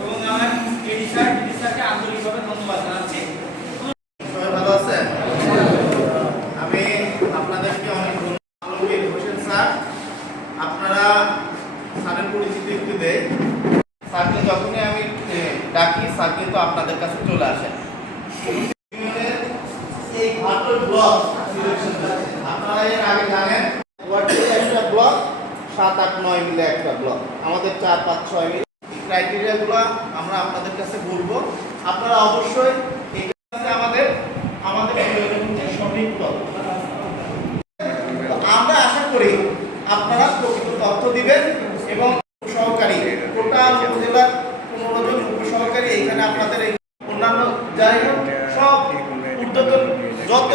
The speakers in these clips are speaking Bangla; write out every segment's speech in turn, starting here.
এবং আমার এডি স্যারকে আন্তরিকভাবে ধন্যবাদ জানাচ্ছি। সবাই ভালো আছেন? আমি আপনাদেরকে অনেক ধন্যবাদ হোসেন স্যার। আপনারা স্যারের পরিচিতি একটু দেয়। স্যারকে যখনই আমি ডাকি স্যার কিন্তু আপনাদের কাছে চলে আসেন। এই ঘাটল ব্লক সিলেকশন আপনারা এর আগে জানেন ওয়ার্ডের একটা ব্লক 7, 8, 9 মিলে একটা ব্লক, আমাদের 4, 5, 6 মিলে ক্রাইটেরিয়াগুলো আমরা আপনাদের কাছে বলবো। আপনারা অবশ্যই এই কাছে আমাদের সঠিক ব্লক। আমরা আশা করি আপনারা প্রকৃত তথ্য দিবেন এবং সহকারী টোটাল উপজেলার 15 জন উপসহকারী এখানে আপনাদের এই অন্যান্য যাই হোক সব উদ্যোতন যত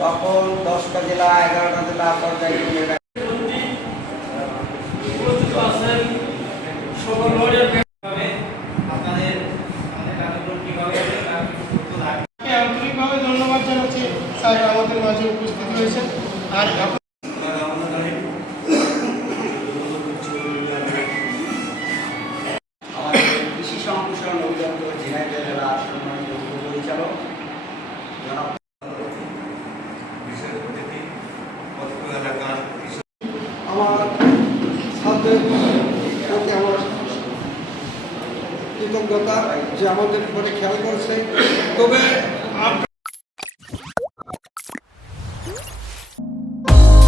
তখন 10টা জেলা 11টা জেলা পর্যায়ে আন্তরিকভাবে ধন্যবাদ জানাচ্ছি স্যার আমাদের মাঝে উপস্থিত হয়েছেন। আর আমাদের কৃষি সম্প্রসারণ অধিদপ্তর ঝিনাইদহ জেলা সম্মানিত উপপরিচালক জনাব আমার ছাত্রের প্রতি আমার কৃতজ্ঞতা যে আমাদের উপরে খেয়াল করছে। তবে